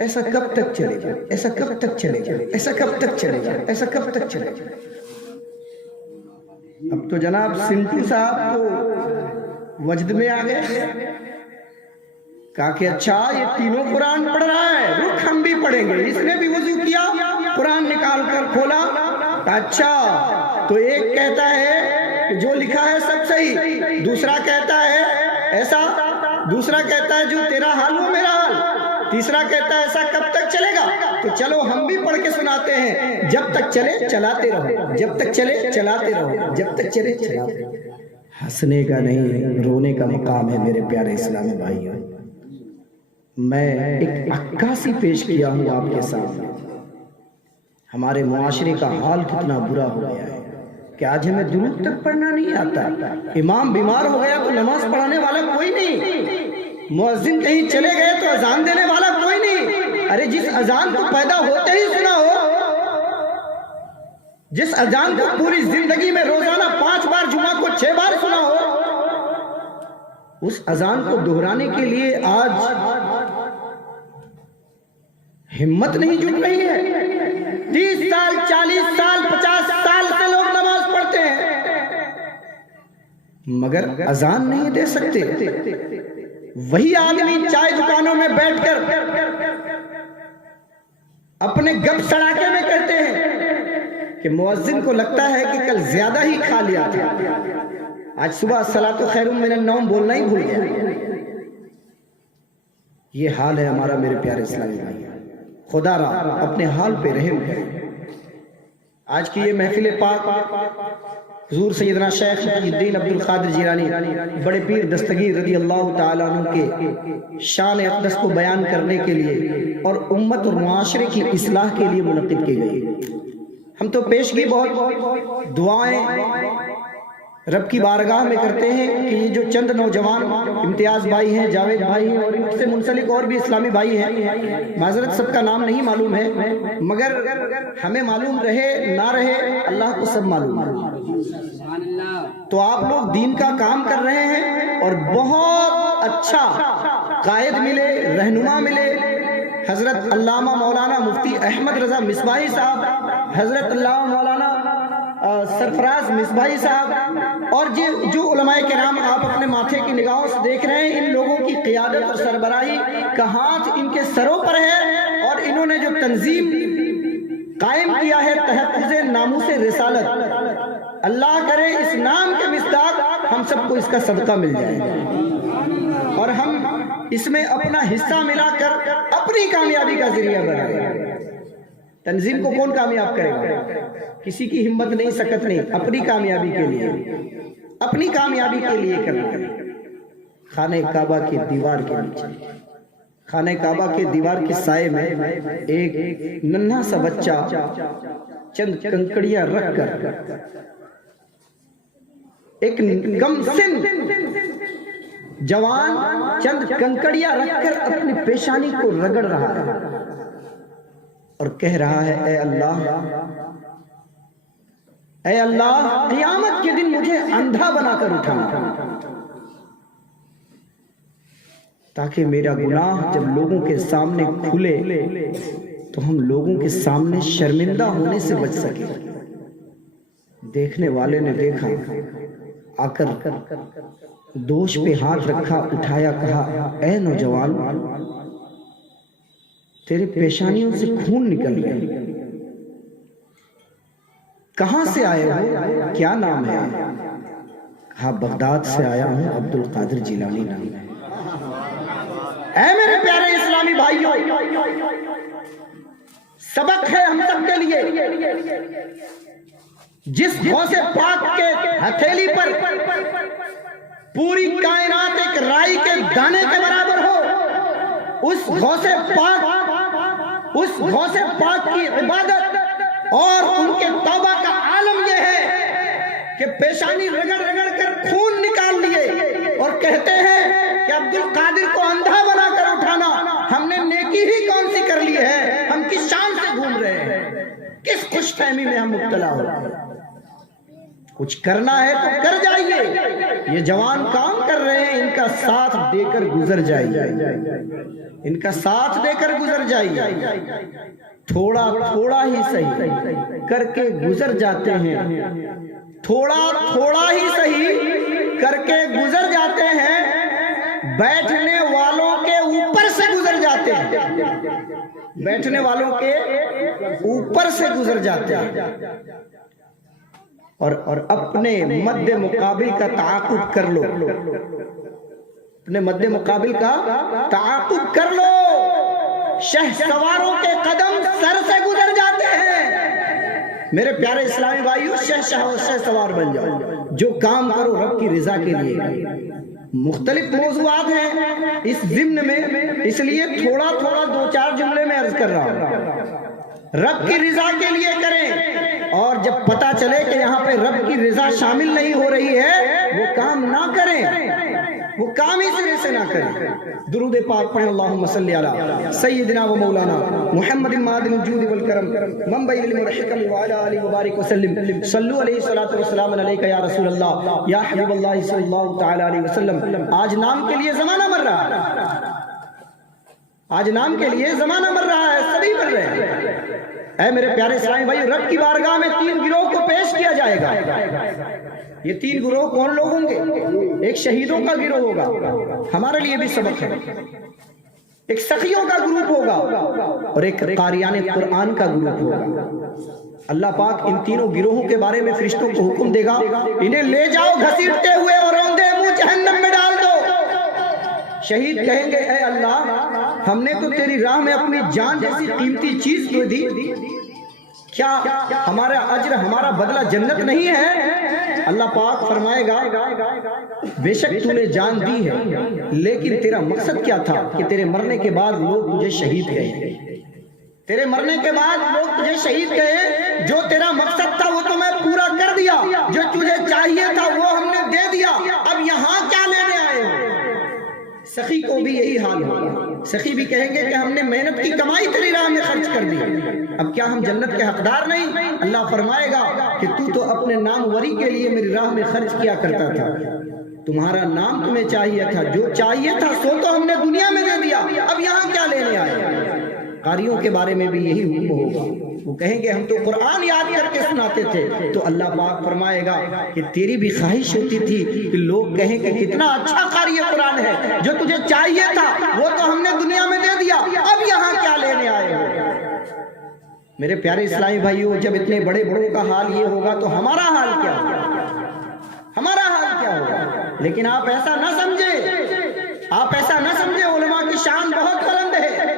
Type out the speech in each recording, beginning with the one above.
ایسا کب تک چلے گا؟ ایسا کب تک چلے گا؟ ایسا کب تک چلے گا؟ ایسا کب تک چلے گا؟ اب تو جناب سنٹو صاحب تو وجد میں آ گئے، کہا کہ اچھا یہ تینوں قرآن پڑھ رہا ہے، رخ ہم بھی پڑھیں گے۔ اس نے بھی وضو کیا، قرآن نکال کر کھولا، اچھا تو ایک کہتا ہے کہ جو لکھا ہے سب صحیح، دوسرا کہتا ہے ایسا، دوسرا کہتا ہے جو تیرا حال وہ میرا حال، تیسرا کہتا ہے ایسا کب تک چلے گا؟ تو چلو ہم بھی پڑھ کے سناتے ہیں، جب تک چلے چلاتے رہو، جب تک چلے چلاتے رہو، جب تک چلے چلاتے رہو۔ ہنسنے کا نہیں رونے کا مقام ہے میرے پیارے اسلامی بھائیوں۔ میں ایک عکاسی پیش کیا ہوں آپ کے سامنے، ہمارے معاشرے کا حال کتنا برا ہو گیا ہے کہ آج ہمیں درود تک پڑھنا نہیں آتا۔ امام بیمار ہو گیا تو نماز پڑھانے والا کوئی نہیں، مؤذن کہیں چلے گئے تو اذان دینے والا کوئی نہیں۔ ارے جس اذان کو پیدا ہوتے ہی سنا ہو، جس اذان کو پوری زندگی میں روزانہ 5 بار، جمعہ کو 6 بار سنا ہو، اس اذان کو دہرانے کے لیے آج ہمت نہیں جٹ رہی ہے۔ 30 سال 40 سال 50 سال سے لوگ نماز پڑھتے ہیں مگر اذان نہیں دے سکتے۔ وہی آدمی چائے دکانوں میں بیٹھ کر اپنے گپ سڑاکے میں کہتے ہیں کہ مؤذن کو لگتا ہے کہ کل زیادہ ہی کھا لیا تھا، آج صبح الصلاۃ خیر من النوم بولنا ہی بھول گیا۔ یہ حال ہے ہمارا میرے پیارے اسلامی بھائی۔ خدا را اپنے حال پہ رحم کرے۔ آج کی یہ محفل پاک حضور سیدنا شیخ محی الدین عبد القادر جیلانی بڑے پیر دستگیر رضی اللہ تعالیٰ عنہ کے شان اقدس کو بیان کرنے کے لیے اور امت اور معاشرے کی اصلاح کے لیے منعقد کی گئی۔ ہم تو پیشگی بہت دعائیں رب کی بارگاہ میں کرتے ہیں کہ یہ جو چند نوجوان امتیاز بھائی ہیں، جاوید بھائی ہیں اور ان سے منسلک اور بھی اسلامی بھائی ہیں، معذرت سب کا نام نہیں معلوم ہے مگر ہمیں معلوم رہے نہ رہے اللہ کو سب معلوم ہے۔ تو آپ لوگ دین کا کام کر رہے ہیں اور بہت اچھا قائد ملے، رہنما ملے، حضرت علامہ مولانا مفتی احمد رضا مصباحی صاحب، حضرت علامہ مولانا سرفراز مصباحی صاحب اور جو علماء کرام آپ اپنے ماتھے کی نگاہوں سے دیکھ رہے ہیں، ان لوگوں کی قیادت اور سربراہی کا ہاتھ ان کے سروں پر ہے اور انہوں نے جو تنظیم قائم کیا ہے تحفظ ناموس رسالت، اللہ کرے اس نام کے مصداق ہم سب کو اس کا صدقہ مل جائے اور ہم اس میں اپنا حصہ ملا کر اپنی کامیابی کا ذریعہ بنائیں۔ تنظیم کو کون کامیاب کرے گا؟ کسی کی ہمت نہیں، سکت نہیں، اپنی کامیابی کے لیے، اپنی کامیابی کے لیے کرنا ہے۔ خانہ کعبہ کی دیوار کے نیچے، خانہ کعبہ کے دیوار کے سائے میں ایک ننھا سا بچہ چند کنکڑیاں رکھ کر، ایک کم سن جوان چند کنکڑیاں رکھ کر اپنی پیشانی کو رگڑ رہا ہے اور کہہ رہا ہے اے اللہ، اے اللہ قیامت کے دن مجھے اندھا بنا کر اٹھانا تاکہ میرا گناہ جب لوگوں کے سامنے کھلے تو ہم لوگوں کے سامنے شرمندہ ہونے سے بچ سکے۔ دیکھنے والے نے دیکھا، آ کر دوش پہ ہاتھ رکھا، اٹھایا، کہا اے نوجوان تیرے پیشانیوں سے خون نکل رہے، کہاں سے آئے ہو، کیا نام ہے؟ کہا بغداد سے آیا ہوں، عبد القادر جیلانی نام ہے۔ اے میرے پیارے اسلامی بھائیوں، سبق ہے ہم سب کے لیے، جس غوث پاک کے ہتھیلی پر پوری کائنات ایک رائی کے دانے کے برابر ہو، اس غوث پاک کی عبادت اور ان کے توبہ کا عالم یہ ہے کہ پیشانی رگڑ رگڑ کر خون نکال لیے اور کہتے ہیں کہ عبد القادر کو اندھا بنا کر اٹھانا، ہم نے نیکی ہی کون سی کر لی ہے، ہم کس شان سے گھوم رہے ہیں، کس خوش فہمی میں ہم مبتلا ہو رہے ہیں۔ کچھ کرنا ہے تو کر جائیے. یہ جوان کام کر رہے ہیں, ان کا ساتھ دے کر گزر جائیے, ان کا ساتھ دے کر گزر جائیے. تھوڑا تھوڑا ہی صحیح کر کے گزر جاتے ہیں, تھوڑا تھوڑا ہی صحیح کر کے گزر جاتے ہیں. بیٹھنے والوں کے اوپر سے گزر جاتے ہیں, بیٹھنے والوں کے اوپر سے گزر جاتے ہیں. اور اپنے مد مقابل کا تعاقب کر لو, اپنے مد مقابل کا تعاقب کر لو. شہ سواروں کے قدم سر سے گزر جاتے ہیں. میرے پیارے اسلامی بھائیو, شہ سوار بن جاؤ. جو کام کرو رب کی رضا کے لیے. مختلف موضوعات ہیں اس ضمن میں, اس لیے تھوڑا تھوڑا 2-4 جملے میں عرض کر رہا ہوں. رب کی رضا کے لیے کریں, اور جب پتا چلے کہ یہاں پہ رب کی رضا شامل نہیں ہو رہی ہے, وہ کام نہ کریں, وہ کام ہی سرے سے نہ کریں. درود پاک پڑھیں. اللہم صلی علی سیدنا و مولانا محمد معدن الجود والکرم منبع علم والحکم وعلی آلہ وبارک وسلم. صلو علیہ الصلوۃ والسلام علیک یا رسول اللہ یا حبیب اللہ صلی اللہ تعالی علیہ وسلم. آج نام کے لیے زمانہ مر رہا ہے, آج نام کے لیے زمانہ مر رہا ہے, سبھی مر رہے ہیں. اے میرے پیارے اسلامی بھائی, رب کی بارگاہ میں 3 گروہ کو پیش کیا جائے گا. یہ 3 گروہ کون لوگ ہوں گے؟ ایک شہیدوں کا گروہ ہوگا, ہمارے لیے بھی سبق ہے. ایک سخیوں کا گروپ ہوگا, اور ایک قاریان قرآن کا گروپ ہوگا. اللہ پاک ان تینوں گروہوں کے بارے میں فرشتوں کو حکم دے گا, انہیں لے جاؤ گھسیٹتے ہوئے اور روندے منہ جہنم میں ڈال دو. شہید کہیں گے, اے اللہ, ہم نے تو تیری راہ میں اپنی جان جیسی قیمتی چیز دے دی, کیا ہمارا اجر, ہمارا بدلہ جنت نہیں ہے؟ اللہ پاک فرمائے گا, بے شک تو نے جان دی ہے, لیکن تیرا مقصد کیا تھا کہ تیرے مرنے کے بعد لوگ تجھے شہید کہیں. تیرے مرنے کے بعد لوگ تجھے شہید کہیں. جو تیرا مقصد تھا وہ تو میں پورا کر دیا, جو تجھے چاہیے تھا وہ ہم نے دے دیا, اب یہاں کیا لینے آئے ہو؟ سخی کو بھی یہی حال ہوگا. سخی بھی کہیں گے کہ ہم نے محنت کی کمائی تیری راہ میں خرچ کر دی, اب کیا ہم جنت کے حقدار نہیں؟ اللہ فرمائے گا کہ تو اپنے نام وری کے لیے میری راہ میں خرچ کیا کرتا تھا, تمہارا نام تمہیں چاہیے تھا, جو چاہیے تھا سو تو ہم نے دنیا میں دے دیا, اب یہاں کیا لینے آئے؟ قاریوں کے بارے میں بھی یہی حکم ہوگا. وہ کہیں گے ہم تو قرآن یاد کر کے سناتے تھے, تو اللہ پاک فرمائے گا کہ تیری بھی خواہش ہوتی تھی کہ لوگ کہیں کہ کتنا اچھا قاری قرآن ہے, جو تجھے چاہیے تھا وہ تو ہم نے دنیا میں دے دیا, اب یہاں کیا لینے آئے ہو؟ میرے پیارے اسلامی بھائیو, جب اتنے بڑے بڑوں کا حال یہ ہوگا تو ہمارا حال کیا ہوگا, ہمارا حال کیا ہوگا؟ لیکن آپ ایسا نہ سمجھے, آپ ایسا نہ سمجھے, علماء کی شان بہت بلند ہے,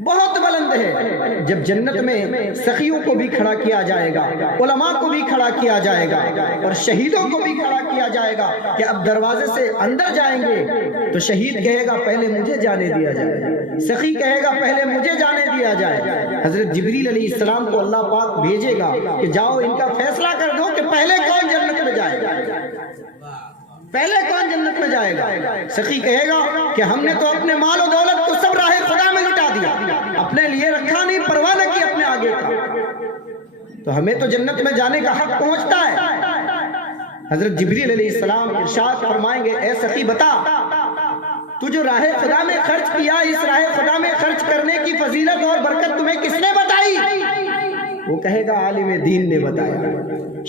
بہت بلند ہے. جب جنت میں سخیوں کو بھی کھڑا کیا جائے گا, علماء کو بھی کھڑا کیا جائے گا, اور شہیدوں کو بھی کھڑا کیا جائے گا کہ اب دروازے سے اندر جائیں گے تو شہید کہے گا پہلے مجھے جانے دیا جائے, سخی کہے گا پہلے مجھے جانے دیا جائے. حضرت جبریل علیہ السلام کو اللہ پاک بھیجے گا کہ جاؤ ان کا فیصلہ کر دو کہ پہلے کون جنت میں جائے گا, پہلے کون جنت میں جائے گا. سخی کہے گا کہ ہم نے تو اپنے مال و دولت کو سب راہ خدا میں لٹا دیا, اپنے لیے رکھا نہیں, پرواہ نہ کی اپنے آگے کا, تو ہمیں تو جنت میں جانے کا حق پہنچتا ہے. حضرت جبریل علیہ السلام ارشاد فرمائیں گے, اے سخی بتا, تو جو راہ خدا میں خرچ کیا, اس راہ خدا میں خرچ کرنے کی فضیلت اور برکت تمہیں کس نے بتائی؟ وہ کہے گا عالم دین نے بتایا.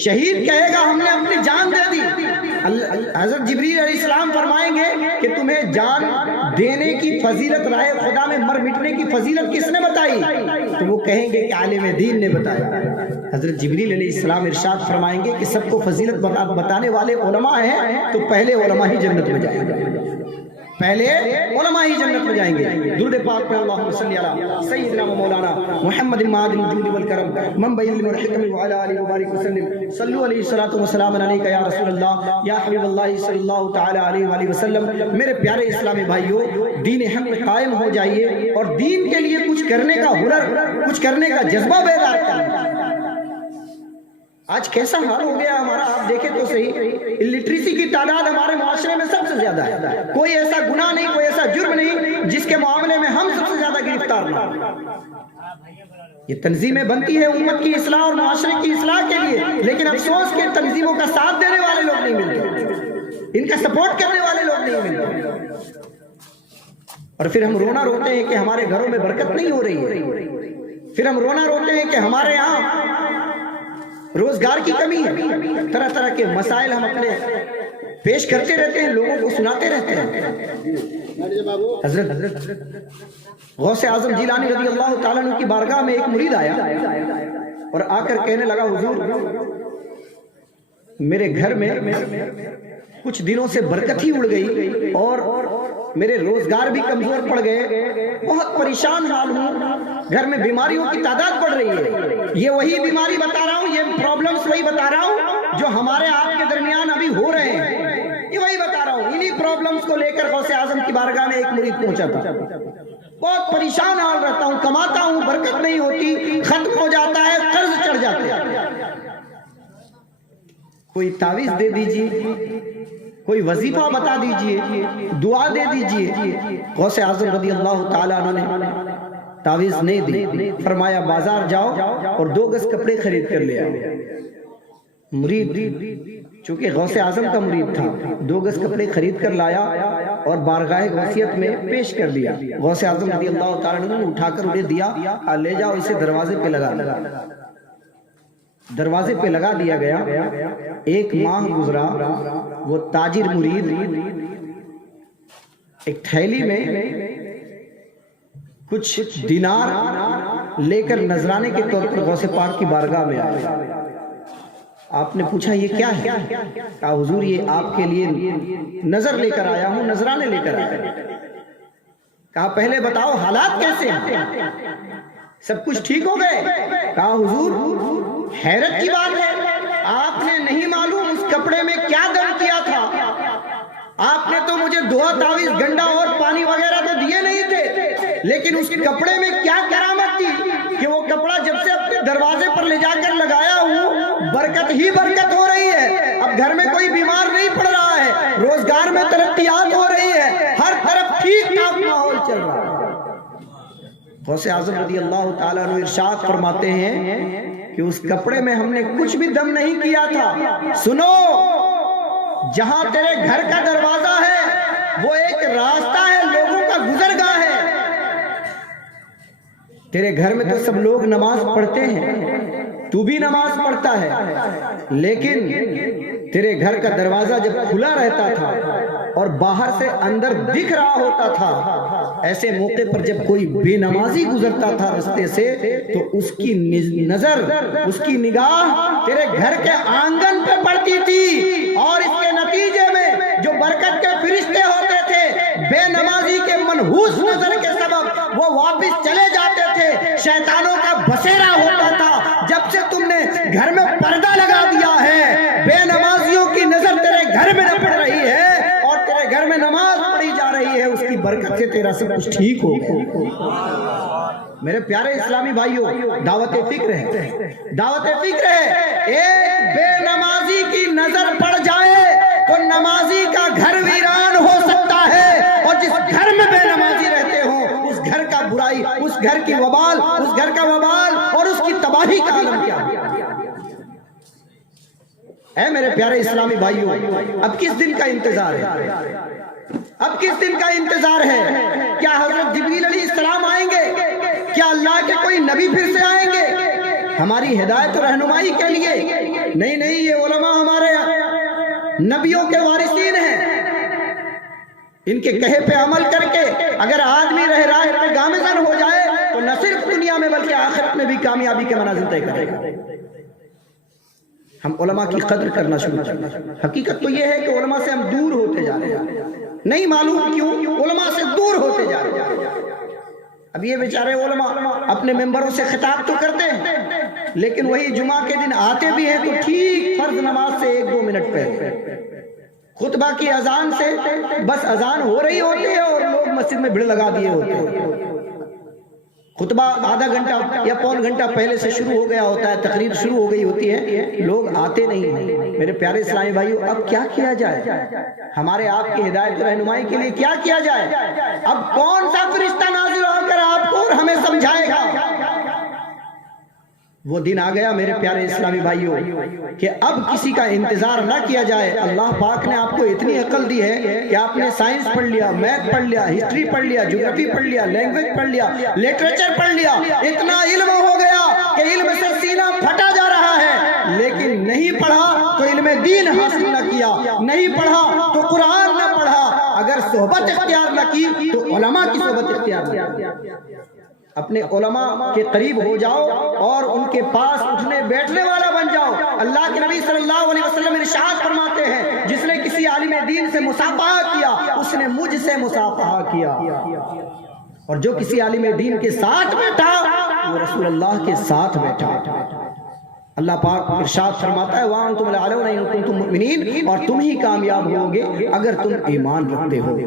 شہید کہے گا ہم نے اپنی جان دے دی. حضرت جبریل علیہ السلام فرمائیں گے کہ تمہیں جان دینے کی فضیلت, راہ خدا میں مر مٹنے کی فضیلت کس نے بتائی؟ تو وہ کہیں گے کہ عالم دین نے بتایا. حضرت جبریل علیہ السلام ارشاد فرمائیں گے کہ سب کو فضیلت بتانے والے علماء ہیں, تو پہلے علماء ہی جنت میں جائیں گے, پہلے علماء ہی جنت میں جائیں گے. درود پاک پہ اللہم صلی علی سیدنا و مولانا محمد معدن الجود والکرم منبع علم والحکم وعلی آلہ وبارک وسلم. صلو علیہ الصلوۃ والسلام علیک یا رسول اللہ یا حبیب اللہ صلی اللہ تعالی علیہ وآلہ وسلم. میرے پیارے اسلامی بھائیوں, دین حق میں قائم ہو جائیے اور دین کے لیے کچھ کرنے کا ہنر, کچھ کرنے کا جذبہ بیدار کیجیے. آج کیسا حال ہو گیا ہمارا, آپ دیکھیں تو صحیح, الٹریسی کی تعداد ہمارے معاشرے میں سب سے زیادہ ہے. کوئی ایسا گناہ نہیں, کوئی ایسا جرم نہیں جس کے معاملے میں ہم سب سے زیادہ گرفتار نہ. یہ تنظیمیں بنتی ہے امت کی اصلاح اور معاشرے کی اصلاح کے لیے، لیکن افسوس کہ تنظیموں کا ساتھ دینے والے لوگ نہیں ملتے، ان کا سپورٹ کرنے والے لوگ نہیں ملتے، اور پھر ہم رونا روتے ہیں کہ ہمارے گھروں میں برکت نہیں ہو رہی ہے، پھر ہم رونا روتے ہیں کہ ہمارے یہاں روزگار کی کمی ہے، طرح طرح کے مسائل ہم اپنے پیش کرتے رہتے ہیں، لوگوں کو سناتے رہتے ہیں۔ حضرت غوث اعظم جیلانی رضی اللہ تعالیٰ عنہ کی بارگاہ میں ایک مرید آیا اور آ کر کہنے لگا، حضور میرے گھر میں کچھ دنوں سے برکت ہی اڑ گئی اور میرے روزگار بھی کمزور پڑ گئے، بہت پریشان حال ہوں، گھر میں بیماریوں کی تعداد بڑھ رہی ہے، یہ وہی بیماری بتا رہا ہوں، یہ پرابلمز وہی بتا رہا ہوں جو ہمارے آپ کے درمیان ابھی ہو رہے ہیں، یہ وہی بتا رہا ہوں۔ انہی پرابلمز کو لے کر غوث اعظم کی بارگاہ میں ایک مرید پہنچا تھا، بہت پریشان حال رہتا ہوں، کماتا ہوں، برکت نہیں ہوتی، ختم ہو جاتا ہے، قرض چڑھ جاتے ہیں، کوئی تعویذ دے دیجیے، کوئی وظیفہ بتا دیجئے، دعا دے دیجئے۔ غوث اعظم رضی اللہ تعالیٰ عنہ نے تعویذ نہیں دی، فرمایا بازار جاؤ اور 2 گز کپڑے خرید کر لے آؤ۔ مرید چونکہ غوث اعظم کا مرید تھا، 2 گز کپڑے خرید کر لایا اور بارگاہ غوثیت میں پیش کر دیا۔ غوث اعظم رضی اللہ تعالیٰ عنہ نے اٹھا کر انہیں دیا، لے جاؤ اسے دروازے پہ لگا دیا۔ دروازے پہ لگا دیا گیا، 1 ماہ گزرا، وہ تاجر مرید ایک تھیلی میں کچھ دینار لے کر نذرانے کے طور پر غوث پاک کی بارگاہ میں آیا۔ آپ نے پوچھا یہ کیا ہے؟ کہا حضور یہ آپ کے لیے نظر لے کر آیا ہوں، نذرانے لے کر آیا ہوں۔ کہا پہلے بتاؤ حالات کیسے ہیں، سب کچھ ٹھیک ہو گئے؟ کہا حضور حیرت کی بات ہے، آپ نے نہیں معلوم اس کپڑے میں کیا دم کیا تھا، آپ نے تو مجھے دعا تعویذ گنڈا اور پانی وغیرہ تو دیے نہیں تھے، لیکن اس کپڑے میں کیا کرامت تھی کہ وہ کپڑا جب سے اپنے دروازے پر لے جا کر لگایا ہوں برکت ہی برکت ہو رہی ہے، اب گھر میں کوئی بیمار نہیں پڑ رہا ہے، روزگار میں ترقیات ہو رہی ہے، ہر طرف ٹھیک ٹھاک ماحول چل رہا ہے۔ غوث اعظم رضی اللہ تعالیٰ عنہ ارشاد فرماتے ہیں کہ اس کپڑے میں ہم نے کچھ بھی دم نہیں کیا تھا، سنو جہاں تیرے گھر کا دروازہ ہے وہ ایک راستہ ہے، لوگوں کا گزرگاہ ہے، تیرے گھر میں تو سب لوگ نماز پڑھتے ہیں، تو بھی نماز پڑھتا ہے، لیکن تیرے گھر کا دروازہ جب کھلا رہتا تھا اور باہر سے اندر دکھ رہا ہوتا تھا، ایسے موقع پر جب کوئی بے نمازی گزرتا تھا رستے سے تو اس کی نظر، اس کی نگاہ تیرے گھر کے آنگن پہ پڑتی تھی، اور اس کے نتیجے میں جو برکت کے فرشتے ہوتے تھے بے نمازی کے منحوس نظر کے سبب وہ واپس چلے جاتے تھے، شیطانوں کا بسیرا ہوتا تھا۔ جب سے تم نے گھر میں پردہ لگا دیا ہے، بے نمازیوں کی نظر تیرے گھر میں نہ پڑ رہی ہے اور تیرے گھر میں نماز پڑھی جا رہی ہے، اس کی برکت سے تیرا سب کچھ ٹھیک ہو گیا۔ میرے پیارے اسلامی بھائیوں، دعوت فکر ہے، دعوت فکر ہے، ایک بے نمازی کی نظر پڑ جائے تو نمازی کا گھر ویران ہو سکتا ہے، اور جس گھر میں بے نمازی رہتے ہوں اس گھر کا برائی، اس گھر کی وبال، اس گھر کا وبال اور اس کی تباہی کا عالم کیا ہے۔ اے میرے پیارے اسلامی بھائیوں، اب کس دن کا انتظار ہے؟ اب کس دن کا انتظار ہے؟ کیا حضرت جبریل علیہ السلام آئیں گے؟ کیا اللہ کے کوئی نبی پھر سے آئیں گے ہماری ہدایت و رہنمائی کے لیے؟ نہیں نہیں، یہ علماء ہمارے نبیوں کے وارثین ہیں، ان کے کہے پہ عمل کر کے اگر آدمی راہ پہ گامزن ہو جائے تو نہ صرف دنیا میں بلکہ آخرت میں بھی کامیابی کے منازل طے کرے گا۔ ہم علماء کی قدر کرنا شروع کریں۔ حقیقت تو یہ ہے کہ علماء سے ہم دور ہوتے جا رہے ہیں، نہیں معلوم کیوں علماء سے دور ہوتے جا رہے ہیں۔ اب یہ بیچارے علماء اپنے ممبروں سے خطاب تو کرتے ہیں، لیکن وہی جمعہ کے دن آتے بھی ہیں تو ٹھیک فرض نماز سے 1-2 منٹ پہلے خطبہ کی اذان سے بس اذان ہو رہی ہوتی ہے اور لوگ مسجد میں بھیڑ لگا دیے ہوتے ہیں، خطبہ آدھا گھنٹہ یا پون گھنٹہ پہلے سے شروع ہو گیا ہوتا ہے، تقریر شروع ہو گئی ہوتی ہے، لوگ آتے نہیں ہیں۔ میرے پیارے اسلامی بھائیو، اب کیا کیا جائے؟ ہمارے آپ کی ہدایت و رہنمائی کے لیے کیا کیا جائے؟ اب کون سا فرشتہ نازل ہو کر آپ کو اور ہمیں سمجھائے گا؟ وہ دن آ گیا میرے پیارے اسلامی بھائیوں کہ اب کسی کا انتظار نہ کیا جائے. اللہ پاک نے آپ کو اتنی عقل دی ہے کہ آپ نے سائنس پڑھ لیا, میتھ پڑھ لیا, ہسٹری پڑھ لیا, جغرافی پڑھ لیا, لینگویج پڑھ لیا, لٹریچر پڑھ لیا, اتنا علم ہو گیا کہ علم سے سینہ پھٹا جا رہا ہے, لیکن نہیں پڑھا تو علم دین حاصل نہ کیا, نہیں پڑھا تو قرآن نہ پڑھا, اگر صحبت اختیار نہ کی تو علماء کی صحبت اختیار نہ کی. اپنے علماء کے قریب ہو جاؤ اور ان کے پاس اٹھنے بیٹھنے والا بن جاؤ. اللہ کے نبی صلی اللہ علیہ وسلم ارشاد فرماتے ہیں جس نے کسی عالم دین سے مصافحہ کیا اس نے مجھ سے مصافحہ کیا, اور جو کسی عالم دین کے ساتھ بیٹھا وہ رسول اللہ کے ساتھ بیٹھا. اللہ پاک ارشاد فرماتا ہے وَأَنْتُمْ الْأَعْلَوْنَ إِن كُنتُم مُؤْمِنِينَ, اور تم ہی کامیاب ہوگے اگر تم ایمان رکھتے ہو.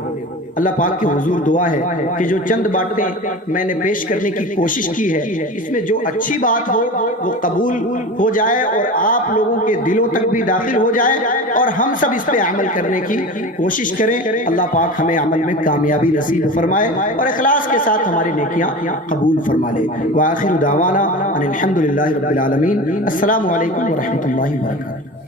اللہ پاک کی حضور دعا ہے کہ جو چند باتیں میں نے پیش کرنے کی کوشش کی ہے اس میں جو اچھی بات ہو وہ قبول ہو جائے اور آپ لوگوں کے دلوں تک بھی داخل ہو جائے, اور ہم سب اس پہ عمل کرنے کی کوشش کریں. اللہ پاک ہمیں عمل میں کامیابی نصیب فرمائے اور اخلاص کے ساتھ ہماری نیکیاں قبول فرما لے. وآخر دعوانا ان الحمد للہ رب العالمین. السلام علیکم ورحمۃ اللہ وبرکاتہ.